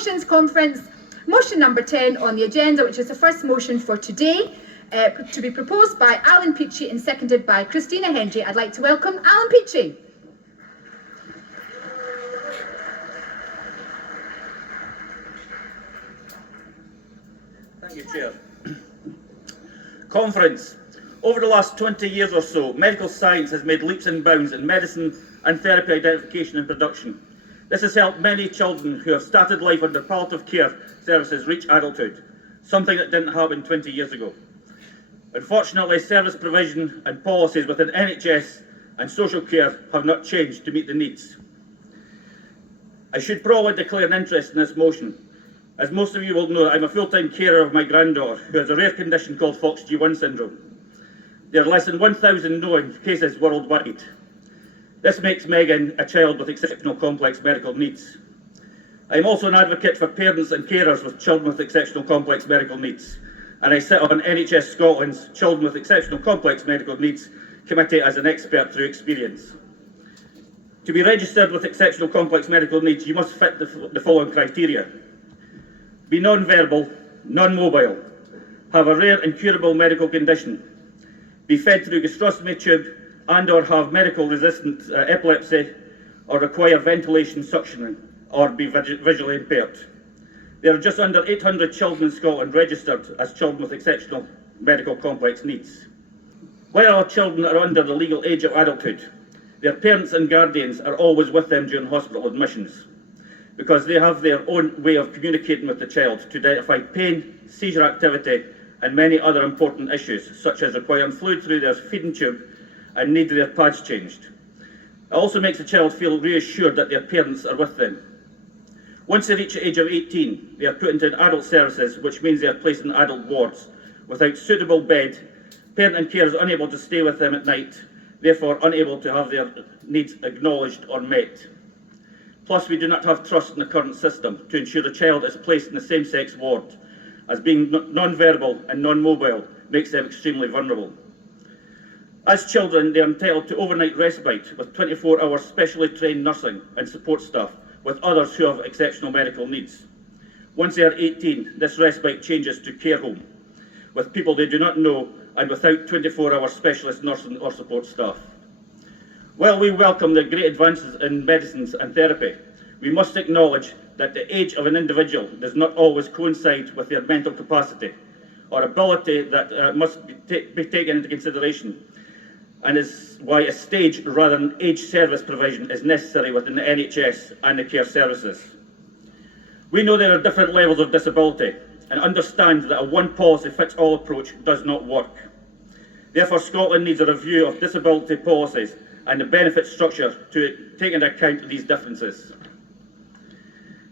Motions Conference. Motion number 10 on the agenda, which is the first motion for today, to be proposed by Alan Peachy and seconded by Christina Hendry. I'd like to welcome Alan Peachy. Thank you, Chair. Conference. Over the last 20 years or so, medical science has made leaps and bounds in medicine and therapy identification and production. This has helped many children who have started life under palliative care services reach adulthood, something that didn't happen 20 years ago. Unfortunately, service provision and policies within NHS and social care have not changed to meet the needs. I should probably declare an interest in this motion. As most of you will know, I'm a full-time carer of my granddaughter, who has a rare condition called FOXG1 syndrome. There are less than 1,000 known cases worldwide. This makes Megan a child with exceptional complex medical needs. I'm also an advocate for parents and carers with children with exceptional complex medical needs, and I sit on NHS Scotland's Children with Exceptional Complex Medical Needs Committee as an expert through experience. To be registered with exceptional complex medical needs, you must fit the following criteria: be non-verbal, non-mobile, have a rare incurable medical condition, be fed through gastrostomy tube and or have medical resistant epilepsy, or require ventilation suctioning, or be visually impaired. There are just under 800 children in Scotland registered as children with exceptional medical complex needs. While our children are under the legal age of adulthood, their parents and guardians are always with them during hospital admissions, because they have their own way of communicating with the child to identify pain, seizure activity, and many other important issues, such as requiring fluid through their feeding tube and need their pads changed. It also makes the child feel reassured that their parents are with them. Once they reach the age of 18, they are put into adult services, which means they are placed in adult wards without suitable bed, parent and carers unable to stay with them at night, therefore unable to have their needs acknowledged or met. Plus, we do not have trust in the current system to ensure the child is placed in the same-sex ward, as being non-verbal and non-mobile makes them extremely vulnerable. As children, they are entitled to overnight respite with 24-hour specially trained nursing and support staff with others who have exceptional medical needs. Once they are 18, this respite changes to care home, with people they do not know and without 24-hour specialist nursing or support staff. While we welcome the great advances in medicines and therapy, we must acknowledge that the age of an individual does not always coincide with their mental capacity or ability that must be taken into consideration, and is why a stage rather than age service provision is necessary within the NHS and the care services. We know there are different levels of disability and understand that a one-policy-fits-all approach does not work. Therefore, Scotland needs a review of disability policies and the benefit structure to take into account these differences.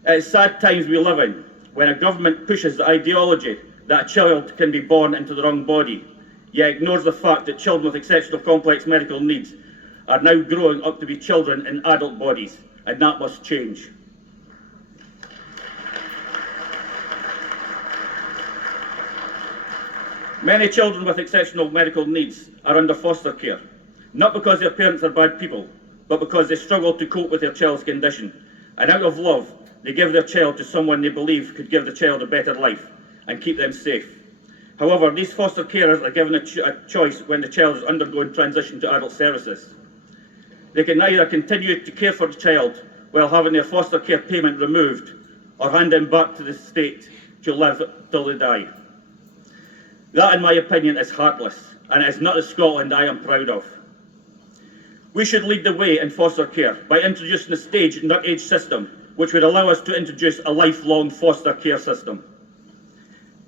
It is sad times we live in when a government pushes the ideology that a child can be born into the wrong body, yet ignores the fact that children with exceptional complex medical needs are now growing up to be children in adult bodies, and that must change. Many children with exceptional medical needs are under foster care, not because their parents are bad people, but because they struggle to cope with their child's condition, and out of love, they give their child to someone they believe could give the child a better life and keep them safe. However, these foster carers are given a choice when the child is undergoing transition to adult services. They can either continue to care for the child while having their foster care payment removed, or hand them back to the state to live till they die. That, in my opinion, is heartless, and it is not the Scotland I am proud of. We should lead the way in foster care by introducing a stage, not age system, which would allow us to introduce a lifelong foster care system.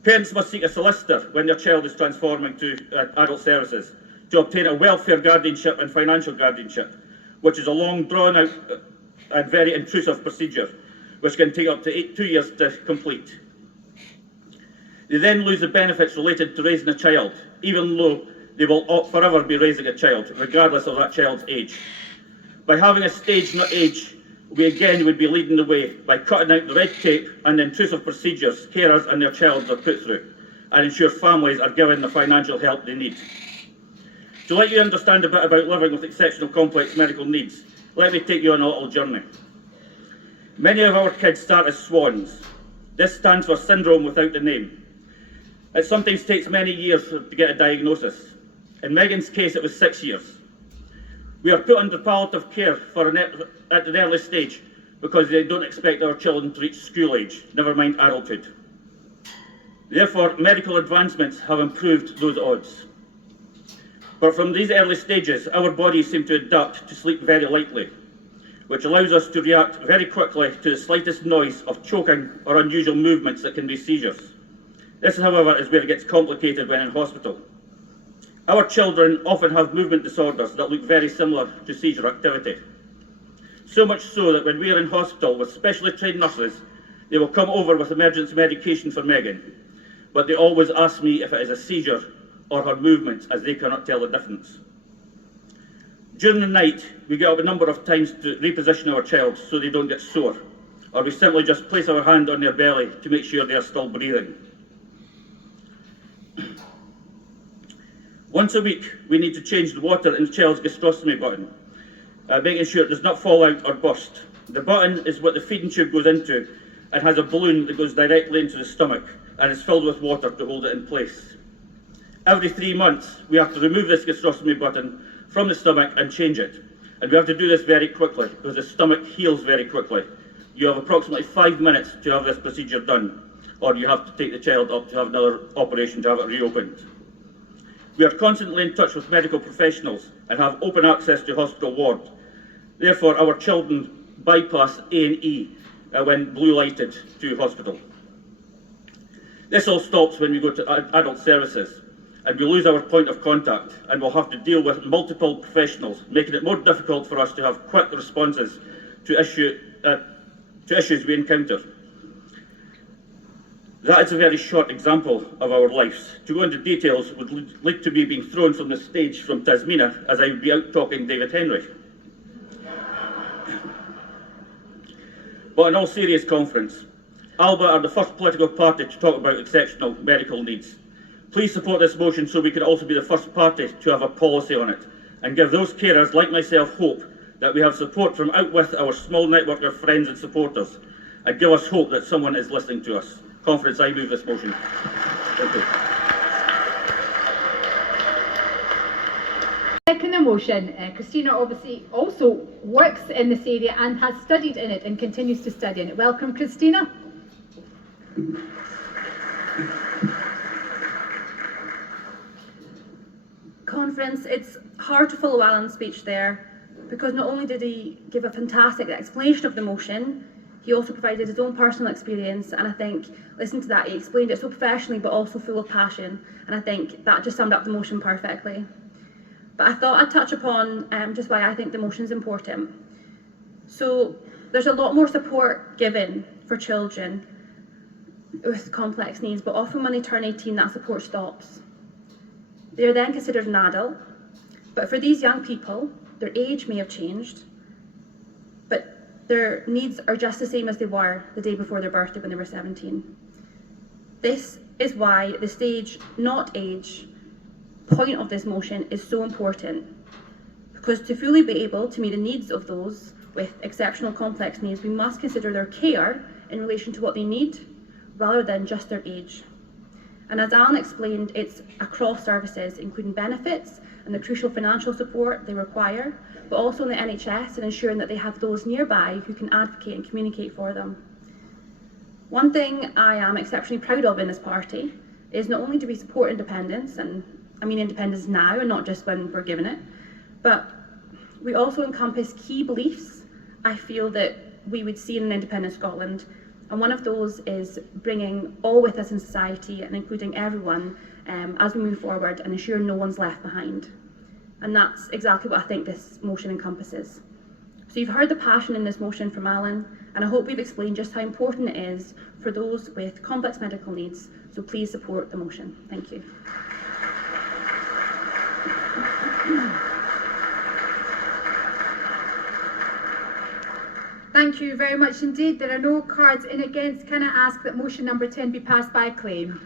Parents must seek a solicitor when their child is transforming to adult services to obtain a welfare guardianship and financial guardianship, which is a long, drawn-out and very intrusive procedure, which can take up to 2 years to complete. They then lose the benefits related to raising a child, even though they will forever be raising a child, regardless of that child's age. By having a stage, not age, we again would be leading the way by cutting out the red tape and the intrusive procedures carers and their child are put through, and ensure families are given the financial help they need. To let you understand a bit about living with exceptional complex medical needs, let me take you on a little journey. Many of our kids start as swans. This stands for syndrome without the name. It sometimes takes many years to get a diagnosis. In Megan's case, it was 6 years. We are put under palliative care at an early stage because they don't expect our children to reach school age, never mind adulthood. Therefore, medical advancements have improved those odds. But from these early stages, our bodies seem to adapt to sleep very lightly, which allows us to react very quickly to the slightest noise of choking or unusual movements that can be seizures. This, however, is where it gets complicated when in hospital. Our children often have movement disorders that look very similar to seizure activity. So much so that when we are in hospital with specially trained nurses, they will come over with emergency medication for Megan, but they always ask me if it is a seizure or her movements, as they cannot tell the difference. During the night, we get up a number of times to reposition our child so they don't get sore, or we simply just place our hand on their belly to make sure they are still breathing. Once a week, we need to change the water in the child's gastrostomy button, making sure it does not fall out or burst. The button is what the feeding tube goes into and has a balloon that goes directly into the stomach and is filled with water to hold it in place. Every 3 months, we have to remove this gastrostomy button from the stomach and change it. And we have to do this very quickly because the stomach heals very quickly. You have approximately 5 minutes to have this procedure done, or you have to take the child up to have another operation to have it reopened. We are constantly in touch with medical professionals and have open access to hospital ward. Therefore, our children bypass A&E when blue lighted to hospital. This all stops when we go to adult services and we lose our point of contact and we'll have to deal with multiple professionals, making it more difficult for us to have quick responses to issues we encounter. That is a very short example of our lives. To go into details would lead to me being thrown from the stage from Tasmania, as I would be out talking David Henry. But in all serious conference, Alba are the first political party to talk about exceptional medical needs. Please support this motion so we can also be the first party to have a policy on it and give those carers like myself hope that we have support from out with our small network of friends and supporters, and give us hope that someone is listening to us. Conference, I move this motion. Thank you. Second the motion, Christina obviously also works in this area and has studied in it and continues to study in it. Welcome, Christina. Conference, it's hard to follow Alan's speech there because not only did he give a fantastic explanation of the motion, he also provided his own personal experience, and I think, listen to that, he explained it so professionally but also full of passion, and I think that just summed up the motion perfectly. But I thought I'd touch upon just why I think the motion is important. So there's a lot more support given for children with complex needs, but often when they turn 18 that support stops. They are then considered an adult, but for these young people, their age may have changed, but their needs are just the same as they were the day before their birthday when they were 17. This is why the stage, not age, point of this motion is so important, because to fully be able to meet the needs of those with exceptional complex needs, we must consider their care in relation to what they need, rather than just their age. And as Alan explained, it's across services, including benefits and the crucial financial support they require, but also in the NHS and ensuring that they have those nearby who can advocate and communicate for them. One thing I am exceptionally proud of in this party is not only do we support independence, and I mean independence now and not just when we're given it, but we also encompass key beliefs I feel that we would see in an independent Scotland. And one of those is bringing all with us in society and including everyone as we move forward and ensure no one's left behind. And that's exactly what I think this motion encompasses. So you've heard the passion in this motion from Alan, and I hope we've explained just how important it is for those with complex medical needs. So please support the motion. Thank you. Thank you very much indeed. There are no cards in against. Can I ask that motion number 10 be passed by acclaim?